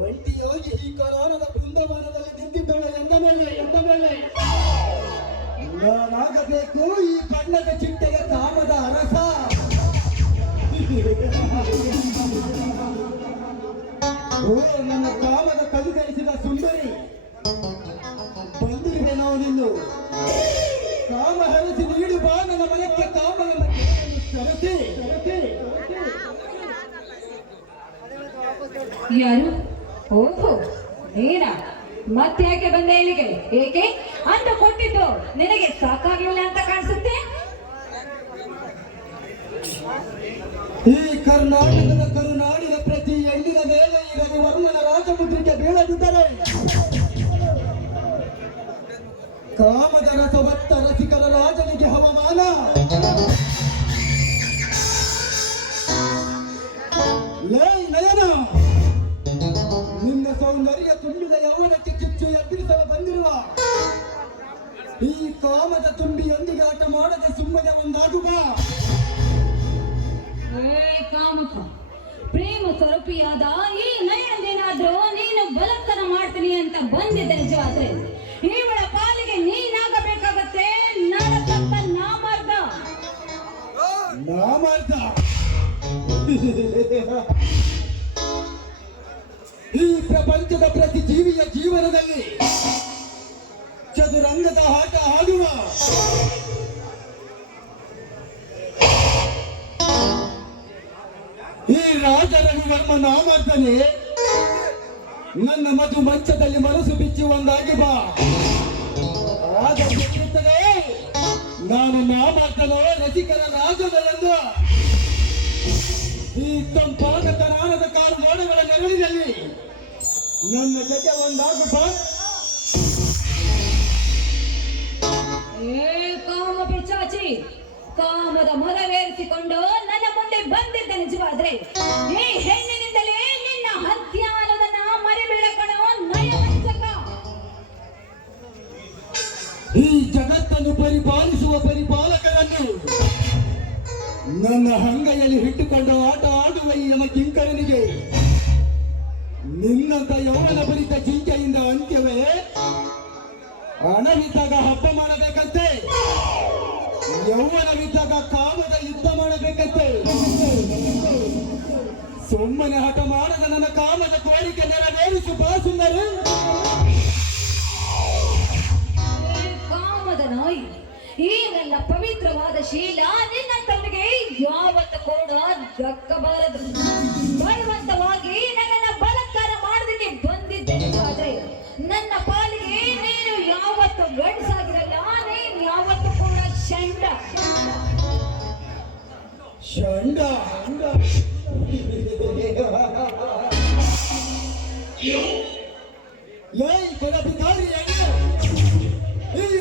ಒಂಟಿಯಾಗಿ ಈ ಕರಾರದ ಬೃಂದಾವನದಲ್ಲಿ ನಿಂತಿದ್ದವಳ ಎಂದ ಮೇಲೆ ನಾನಾಗಬೇಕು ಈ ಬಣ್ಣದ ಚಿಟ್ಟೆಗೆ ಕಾಮದ ಅರಸ. ಓ ನನ್ನ ಕಾಮದ ಕವಿಗಳಿಸಿದ ಸುಂದರಿ, ಬಂದಿರುವೆ ನಾವು ನಿನ್ನು ಕಾಮ ಹರಸಿ ನೀಡು ಬಾ ನನ್ನ ಮನಕ್ಕೆ ಕಾಮನ ಸರಸಿ. ಯಾರು? ಓಹೋ, ನೀನಾ? ಮತ್ತೆ ಯಾಕೆ ಬಂದೆ ಇಲ್ಲಿಗೆ? ಏಕೆ ಅಂತ ಕೊಟ್ಟಿದ್ದು ನಿನಗೆ ಸಾಕಾಗ್ಲಿಲ್ಲ ಅಂತ ಕಾಣಿಸುತ್ತೆ. ಈ ಕರ್ನಾಟಕದ ಕರುನಾಡಿನ ಪ್ರತಿ ಹೆಣ್ಣಿನ ಮೇಲೆ ಈ ರವಿವರ್ಮನ ರಾಜಮುದ್ರಿಕೆ ಬೀಳದಿದ್ದರೆ ಕಾಮದ ರಸವತ್ತ ರಸಿಕರ ರಾಜನಿಗೆ ಹವಾಮಾನ. ಲೇ ನಯನ, ನಿನ್ನ ಸೌಂದರ್ಯ ತುಂಬಿದ ಯೌವನಕ್ಕೆ ಕಿಚ್ಚು ಎಬ್ಬಿಸಲು ಬಂದಿರುವ ಈ ಕಾಮದ ತುಂಬಿಯೊಂದಿಗೆ ಆಟ ಮಾಡದೆ ಸುಮ್ಮನೆ ಒಂದಾಗುವ. ಕಾಮಕ ಪ್ರೇಮ ಸ್ವರೂಪಿಯಾದ ಈ ನಯನದೇನಾದ್ರೂ ನೀನು ಬಲತ್ತನ ಮಾಡ್ತೀನಿ ಅಂತ ಬಂದಿದ್ದೆ ನಿಜವಾದ್ರೆ ಇವಳ ಪಾಲಿಗೆ ನೀನಾಗಬೇಕಾಗತ್ತೆ. ನಾಡಕಂತ ನಾಮಾರ್ಧ ಈ ಪ್ರಪಂಚದ ಪ್ರತಿ ಜೀವಿಯ ಜೀವನದಲ್ಲಿ ಚದುರಂಗದ ಆಟ ಆಡುವ ಈ ರಾಜ ರವಿವರ್ಮ ನಾಮಾರ್ಧನೆ ನನ್ನ ಮಧು ಮಂಚದಲ್ಲಿ ಮನಸ್ಸು ಬಿಚ್ಚಿ ಒಂದಾಗಿ ಬಾ. ಆಗ ಗೊತ್ತಿರುತ್ತದೆ ನಾನು ನಾಮಾರ್ಧನೋ ರಸಿಕರ ರಾಜನ ಎಂದು. ಈ ತಂಪಾದ ಕರಾನದ ಕಾರು ಮೋಡಗಳ ನೆರಳಿನಲ್ಲಿ ನನ್ನ ಜೊತೆ ಒಂದಾಗು ಬಾ. ಕಾಮ ಪಿಚಾಚಿ, ಕಾಮದ ಮೊದಲೇರಿಸಿಕೊಂಡು ನನ್ನ ಮುಂದೆ ಬಂದಿದ್ದ ನಿಜವಾದ್ರೆ ಈ ಹೆಣ್ಣಿನಿಂದಲೇ ನಿನ್ನ ಹತ್ಯ ಅನ್ನೋದನ್ನ ಮರಿಬೇಡಕಣೋ ನಯವಂಚಕ. ಈ ಜಗತ್ತನ್ನು ಪರಿಪಾಲಿಸುವ ಪರಿಪಾಲಕರನ್ನು ನನ್ನ ಹಂಗೈಯಲ್ಲಿ ಇಟ್ಟುಕೊಂಡು ಆಟ ಆಡುವ ಈ ನಮ್ಮ ಕಿಂಕರನಿಗೆ ನಿನ್ನಂತ ಯೌವನ ಭರಿತ ಜಿಂಕೆಯಿಂದ ಅಂತ್ಯವೇ. ಹಣವಿದ್ದಾಗ ಹಬ್ಬ ಮಾಡಬೇಕಂತೆ, ಯೌವನವಿದ್ದಾಗ ಕಾಮದ ಯುದ್ಧ ಮಾಡಬೇಕಂತೆ. ಸುಮ್ಮನೆ ಹಠ ಮಾಡದ ನನ್ನ ಕಾಮದ ಕೋರಿಕೆ ನೆರವೇರಿಸು ಬಾ ಸುಂದರ. ಕಾಮದ ನಾಯಿ, ಈ ನನ್ನ ಪವಿತ್ರವಾದ ಶೀಲ ನಿನ್ನಂತವನಿಗೆ ಯಾವತ್ತು ಕೂಡ ದಕ್ಕಬಾರದು. ಬಲವಂತವಾಗಿ ನನ್ನನ್ನ ಬಲತ್ಕಾರ ಮಾಡದಕ್ಕೆ ಬಂದಿದ್ದೇನೆ. ಆದ್ರೆ ನನ್ನ ಪಾಲಿಗೆ ನೀನು ಯಾವತ್ತು ಗಂಡಸಾಗಿರಲ್ಲ, ನೀನು ಯಾವತ್ತು ಕೂಡ ಷಂಡ.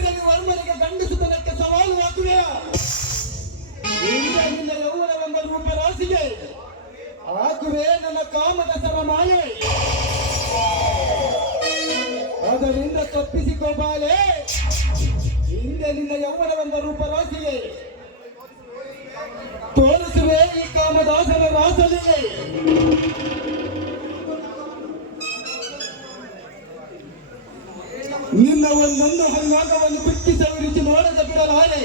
ರವಿವರ್ಮನಿಗೆ ಗಂಡಸುತನಕ್ಕೆ ಸವಾಲು ಹಾಕುವೆ. ನಿನ್ನ ಯೌವನವೆಂಬ ರೂಪರಾಶಿಗೆ ಹಾಕುವೆ ನನ್ನ ಕಾಮದ ಸರಮಾಲೆ. ಅದರಿಂದ ತಪ್ಪಿಸಿಕೊಬಾಲೆ. ಹಿಂದೆ ನಿನ್ನ ಯೌವನವೆಂಬ ರೂಪರಾಶಿಗೆ ತೋರಿಸುವೆ ಈ ಕಾಮದಾಸನ ರಾಸಲಿಗೆ. ನಿನ್ನ ಒಂದೊಂದು ಹಂಗಾಗವನ್ನು ಬಿಟ್ಟಿ ಸವಿರಿಸಿ ನೋಡದೆ ಬಿಡಲಾರೆ.